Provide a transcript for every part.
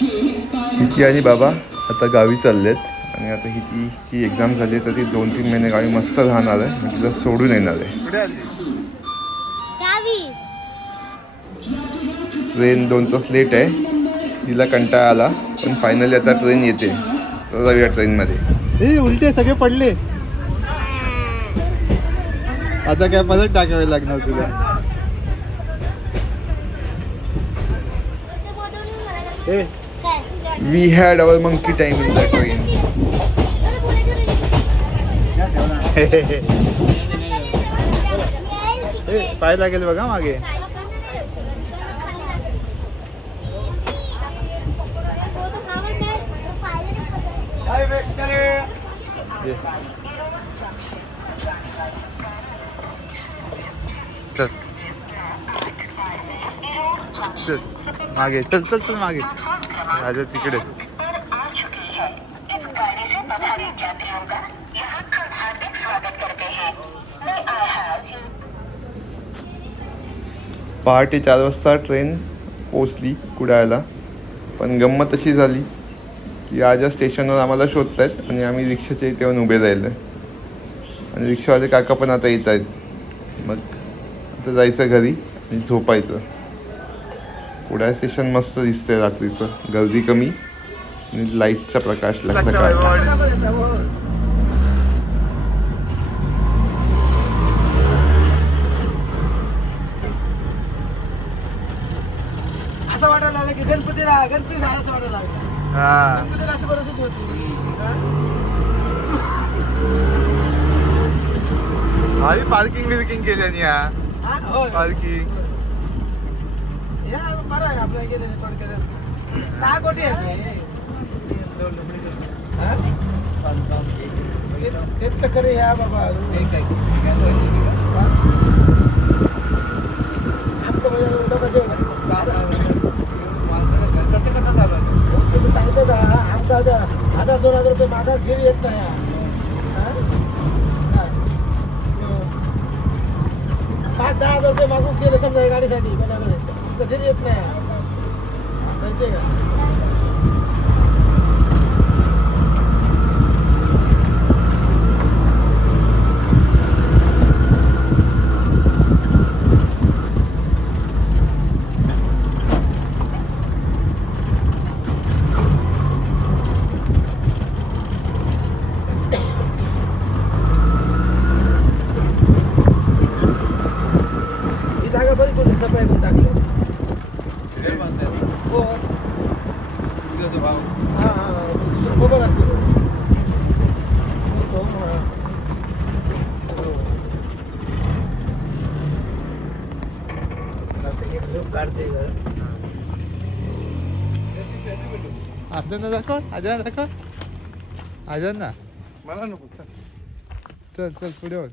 हिची आणि बाबा आता गावी चाललेत आणि आता हिची एक्झाम झाली तर ती 2-3 महिने गावी मस्त राहणार आहे. मी तिला सोडून येणार आहे. ट्रेन 2 तास लेट आहे. तिला कंटाळा आला पण फायनली आता ट्रेन येते. तर जाऊया ट्रेनमध्ये. उलटे सगळे पडले. आता काय परत टाकावे लागणार तुला. We had our monkey time in the train. पाय लागेल बघा मागे. चल मागे, चल चल चल मागे. राजा तिकडे. पहाटे 4 वाजता ट्रेन पोचली कुडाळला. पण गंमत अशी झाली की राजा स्टेशनवर आम्हाला शोधतायत आणि आम्ही रिक्षाच्या इथे येऊन उभे राहिलो आणि रिक्षावाले काका पण आता येत आहेत. मग आता जायचं घरी आणि झोपायचं. कुडाळ स्टेशन मस्त दिसतंय रात्रीचं. गर्दी कमी आणि लाईटचा प्रकाश लागला. असं वाटायला लागलं की गणपती झाला असं वाटायला लागलं. गणपतीला असं बरंच होती. आधी पार्किंग केल्याने पार्किंग या बरं आहे आपल्या गेले थोडक्यात 6 कोटी आहे. ते खरे या बाबा सांगतो का आमचा 1000-2000 रुपये मागा घरी येत नाही. 5-10 हजार रुपये मागून गेले समजा गाडीसाठी कोणाकडे घरी येत नाही माहितीये का. आजांना दाखव. आजांना मला नको. चल चल पुढे हो.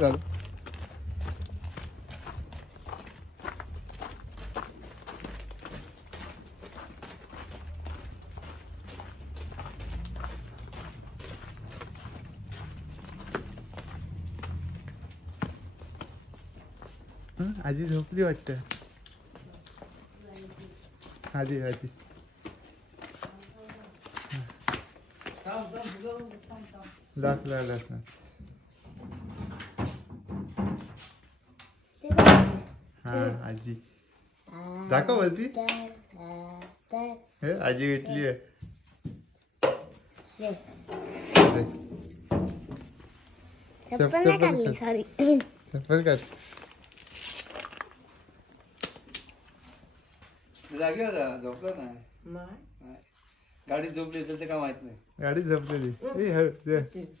चाल. आजी झोपली वाटतं. आजी लागला हा आजी दाखव वरती. आजी भेटली आहे. चप्पल काढ. जागी होता झोपला नाही. गाडी झोपली असेल तर काय माहित नाही. गाडी झोपलेली.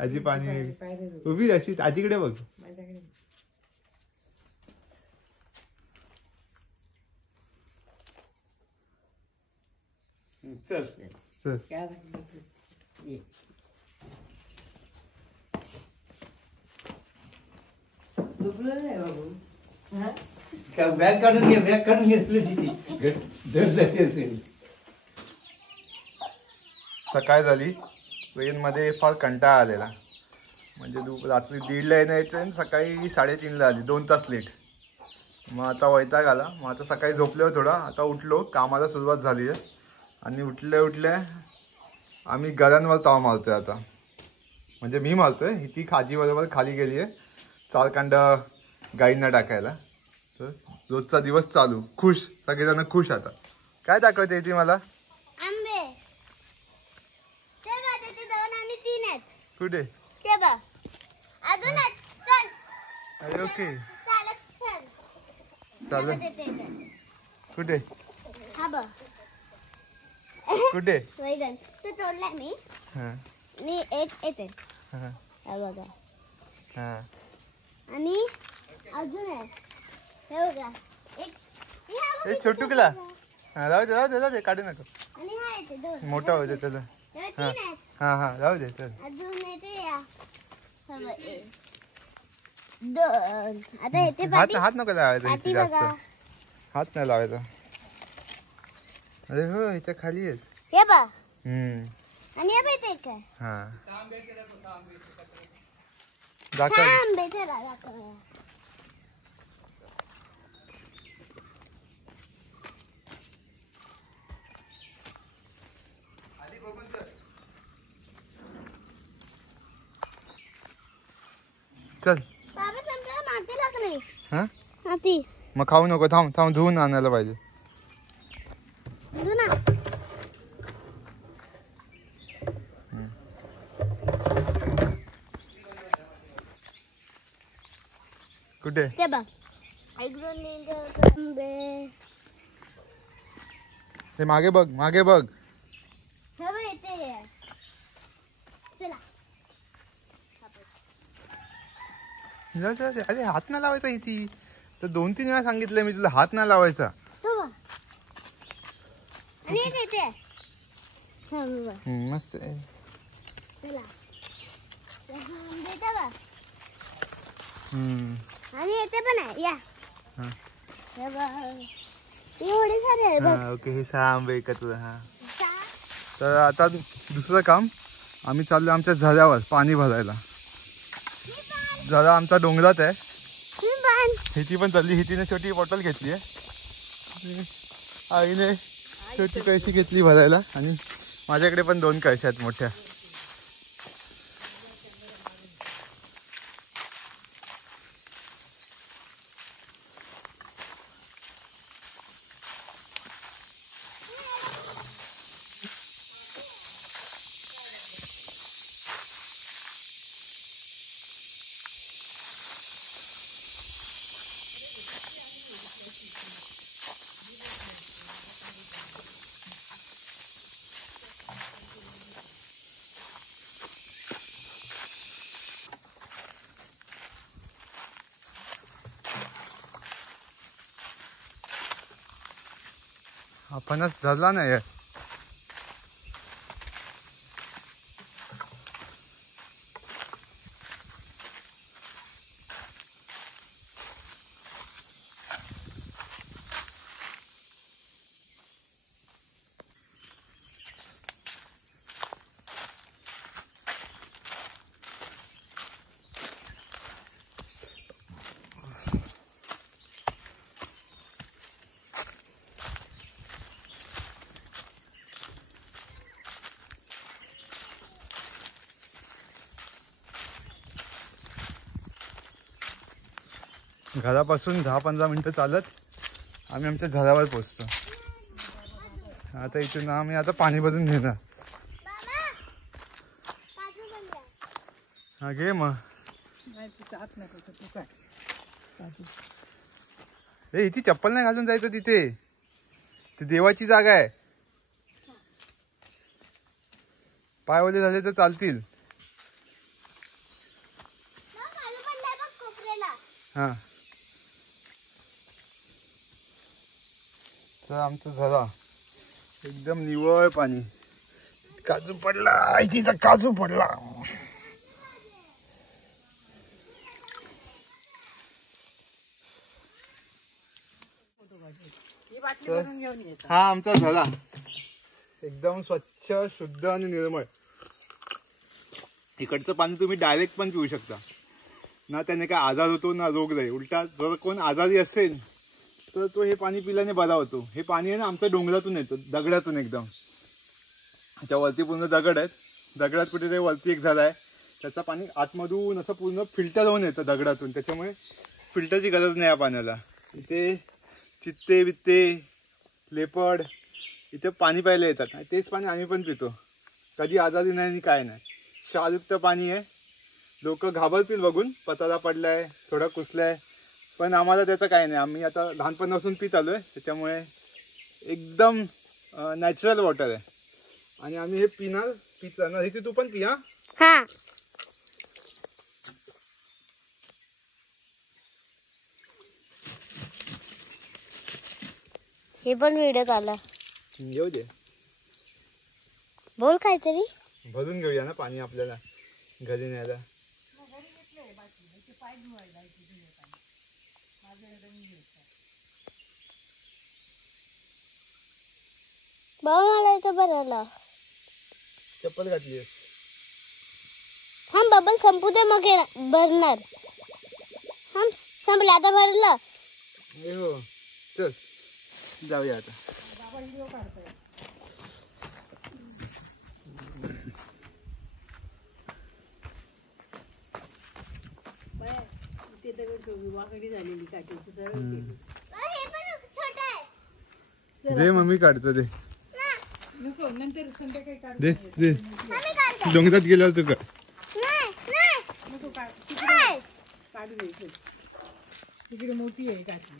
आजी पाणी उभी अशी आजीकडे बघ. चल बॅग काढून घेतली असेल. सकाळ झाली. ट्रेनमध्ये फार कंटाळा आलेला. म्हणजे रात्री 1:30ला येणार ट्रेन, सकाळी 3:30ला आली. 2 तास लेट. मग आता वैताग आला. मग आता सकाळी झोपलो थोडा, आता उठलो, कामाला सुरुवात झाली आहे. आणि उठल्या आम्ही गऱ्यांवर ताव मारतोय आता. म्हणजे मी मारतोय, ती खाजी बरोबर खाली गेली आहे चारकांड गाईंना टाकायला. तर रोजचा दिवस चालू, खुश, सगळेजण खुश. आता काय दाखवते ती मला? आंबे ते बघ, तिथे 2 आणि 3 आहेत. कुठे? ते बघ, अजून आहेत. चल अरे ओके, चालत चल. चालेल. ते कुठे हा बघ कुठे? वैगन तू तोडलाय मी. हां मी एक येते. हां हा बघा. हां. आणि अजून आहे. हे बघा एक. ए छोटूकला. हां जाऊ दे काढू नका. आणि हा येते 2. मोठा होते त्याला. हे 3 आहेत. हां जाऊ दे चल. अजून येते या. हा बघ 1 2. आता येते हात पाठी. हात नको लावायचा पाठी इथे बघा. जास्त. हात नाही लावायचा. अरे हो इथे खाली आहे. हे बघ. हम्म. आणि हे बघ ते काय. हां दाखव. आंबे चला दाखव. चल. बाबा समजा माती लागली. हां माती. मग खाऊ नको, थांब धुवून आणायला पाहिजे. ना कुठे? ते बघ. आंबे. हे मागे बघ. हे बघ येते. चला अरे हात नाही लावायचा इथे. तर 2-3 वेळा सांगितलंय मी तुला, हात नाही लावायचा. तो बघ. आणि एक येते. हा बघ. मस्त आहे. चला आंबे ते बघ. आणि येते पण आहे या. हां. हे बघ एवढे सारे आहे बघ. ओके, हे 6 आंबे एकत्र. हां. 6. तर आता दुसरं काम, आम्ही चाललो आमच्या झऱ्यावर पाणी भरायला. झरा आमचा डोंगरात आहे. हिची पण चालली. हितीने छोटी बॉटल घेतली आहे, आईने छोटी कळशी घेतली भरायला, आणि माझ्याकडे पण 2 कळशी आहेत मोठ्या. आपणच धरला नाही. घरापासून 10-15 मिनटं चालत आम्ही आमच्या झऱ्यावर पोहोचतो. आता इथून आम्ही आता पाणी भरून घेणार. हा घे मग. ए इथे चप्पल नाही घालून जायचं, तिथे ती देवाची जागा आहे. पाय ओले झाले तर चालतील. हा तर आमचं झरा एकदम निवळ पाणी. काजू पडला, तिचा काजू पडला. हा आमचा झरा एकदम स्वच्छ, शुद्ध आणि निर्मळ. इकडचं पाणी तुम्ही डायरेक्ट पण पिऊ शकता ना, त्याने काय आजार होतो ना रोग नाही. उलटा जर कोण आजारी असेल तर तो हे पाणी पिल्याने बरा होतो. हे पाणी आहे ना आमच्या डोंगरातून येतं, दगडातून एकदम. त्यावरती पूर्ण दगड आहेत, दगडात कुठेतरी वरती एक झाला आहे, त्याचं पाणी आतमधून असं पूर्ण फिल्टर होऊन येतं दगडातून. त्याच्यामुळे फिल्टरची गरज नाही या पाण्याला. इथे चित्ते बित्ते लेपड इथे पाणी प्यायला येतात आणि तेच पाणी आम्ही पण पितो. कधी आजारी नाही आणि काय नाही. क्षारयुक्त पाणी आहे. लोक घाबरतील बघून, पताला पडलाय, थोडा कुसलाय, पण आम्हाला त्याचं काय नाही. आम्ही आता लहानपणापासून पित आलो आहे, त्याच्यामुळे एकदम नॅचरल वॉटर आहे आणि आम्ही हे पिणार. इथे तू पण पिया. हा हे पण व्हिडिओ आला. येऊ दे, बोल काहीतरी. भरून घेऊया ना पाणी आपल्याला घरी न्यायला. बाबा मला इथं भरायला. चप्पल घातली. हम बबल संपू दे मग भरणार. हम संपले आता भरलं. हो चल जाऊया आता. दे मम्मी काढतो दे. दे दे डोंगरात गेल्यावर तू कर. तिकडे मोठी आहे काठी.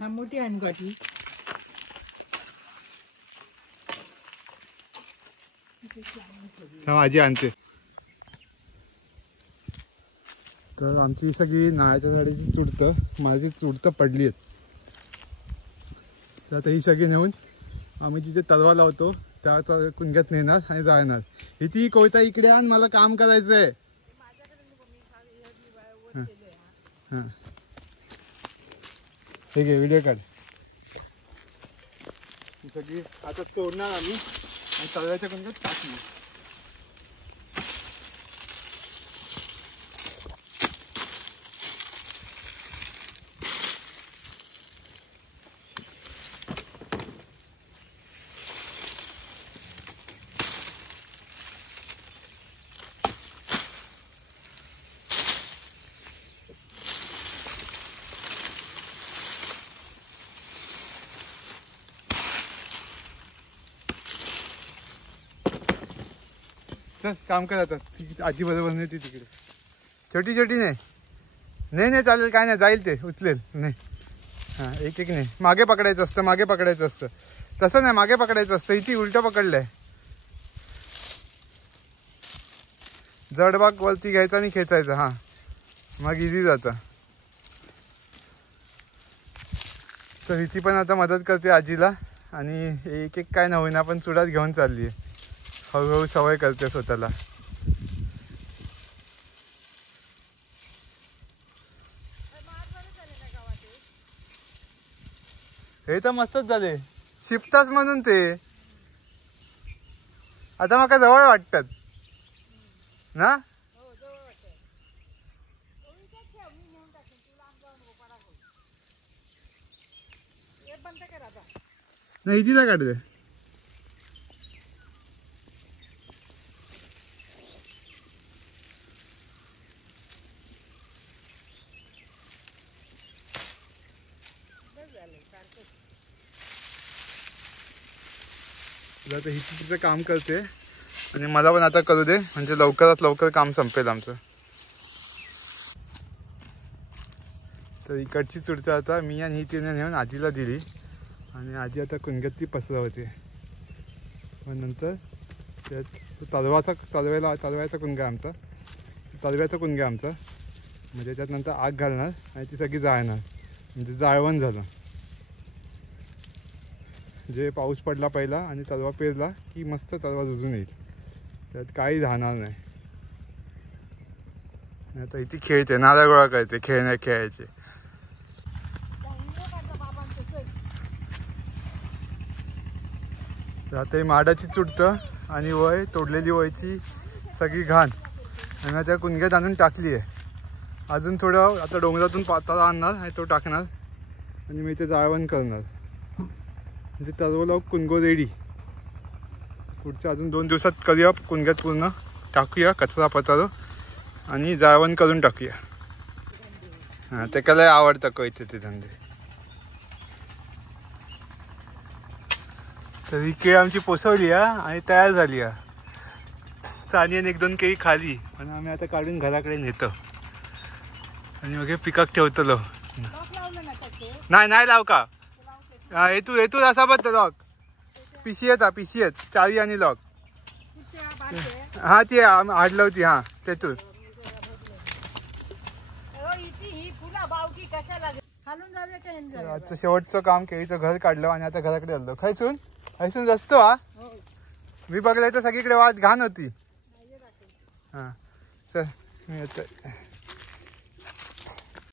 हा मोठी आहे काठी. आजी आणते. तर आमची सगळी नाळ्याच्या झाडाची चुडतं, माझी चुडतं पडली आहेत. तर आता ही सगळी नेऊन आम्ही जिथे तलवा लावतो त्या कुंग्यात नेणार आणि जाळणार. इथे कोयता इकडे आण, मला काम करायचं आहे. हां हे घे व्हिडिओ काढ. ही सगळी आता तोडणार आम्ही आणि तलव्याच्या कुंग्यात टाकली. चल काम कर आता. आजी बरोबर नाही ती तिकडे. छोटी छोटी नाही नाही चालेल, काय नाही, जाईल ते उचलेल. नाही हां एक एक नाही, मागे पकडायचं असतं, मागे पकडायचं असतं. तसं नाही, मागे पकडायचं असतं. इथे उलटं पकडलंय. जडबाग वरती घ्यायचा आणि खेचायचं. हां मग इझी जातं. तर हिची पण आता मदत करते आजीला आणि एक एक काय नवीन आपण चुडात घेऊन चालली आहे. हळूहळू सवय करते स्वतःला. हे तर मस्तच झाले. शिपताच म्हणून ते आता मला जवळ वाटतात ना. नाही तिला काढते. आता ही तिचं काम करते आणि मला पण आता करू दे, म्हणजे लवकरात लवकर काम संपेल आमचं. तर इकडची चुडतं आता मी आणि ही तिने नेऊन आजीला दिली आणि आजी आता कुंग्यात ती पसरवते. मग नंतर त्यात तलव्याचा कुंगा आमचा, तलव्याचा कुंगा आमचा, म्हणजे त्यात नंतर आग घालणार आणि ती सगळी जाळणार. म्हणजे जाळवण झालं. जे पाऊस पडला पहिला आणि तलवा पेरला की मस्त तलवा रुजून येईल, त्यात काही राहणार नाही. आता इथे खेळते, नारळ गोळा करते, खेळायचे. तर आता ही माडाची चुडतं आणि वय तोडलेली वयची सगळी घाण आणि त्या कुंग्यात आणून टाकली आहे. अजून थोडं आता डोंगरातून पाताला आणणार आणि तो टाकणार आणि मी इथे जाळवण करणार. म्हणजे सर्व कुणगो रेडी. पुढच्या अजून 2 दिवसात करूया कुणग्यात पूर्ण टाकूया कचरा पतारो आणि जाळवण करून टाकूया. हां ते काय आवडतं कळतं ते धंदे. तर ही केळी आमची पोसवली आणि तयार झाली आहे. सानियाने 1-2 केळी खाली आणि आम्ही आता काढून घराकडे नेतो आणि मग हे पिकाक ठेवतलो. नाही लाव का येतू असा बघ लॉक पिशी येत चावी आणि लॉक. हा ती हाडलं होती हा तेतून. आजचं शेवटचं काम केळीचं घर काढलं आणि आता घराकडे आलो. खायसून रस्तो हा मी बघलाय तर सगळीकडे वाट घाण होती. हा चल मी येतो.